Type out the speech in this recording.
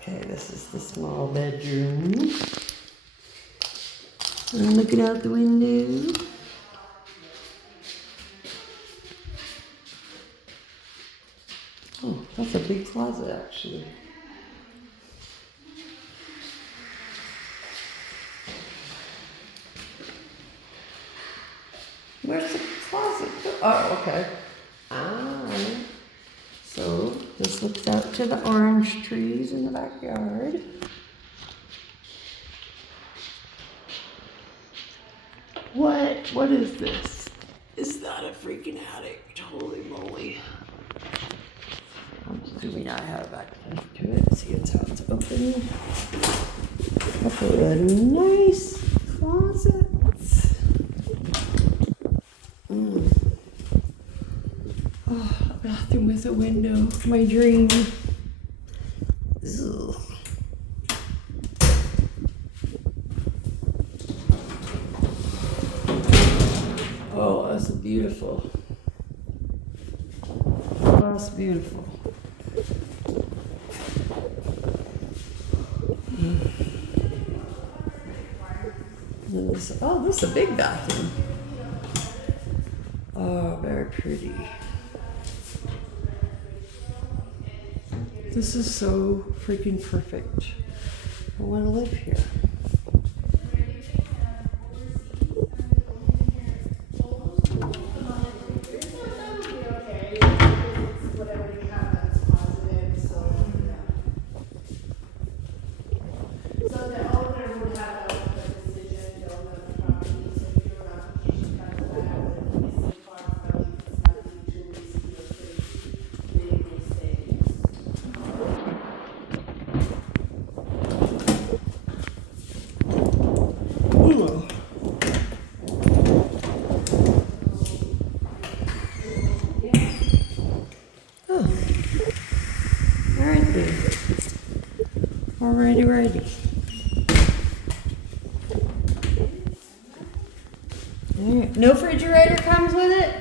Okay, this is the small bedroom. I'm looking out the window. Oh, that's a big closet actually. Where's the closet? Oh, okay. Ah, so this looks out to the orange trees in the backyard. What is this? Is that a freaking attic? Holy moly. I'm assuming I have access to it. See, it's how it's open. Couple of nice closets. Oh, a bathroom with a window. My dream. Ugh. Oh, that's beautiful. Oh, that's beautiful. Oh, this is a big bathroom. Oh, very pretty. This is so freaking perfect. I want to live here. Alrighty. Alright. No refrigerator comes with it?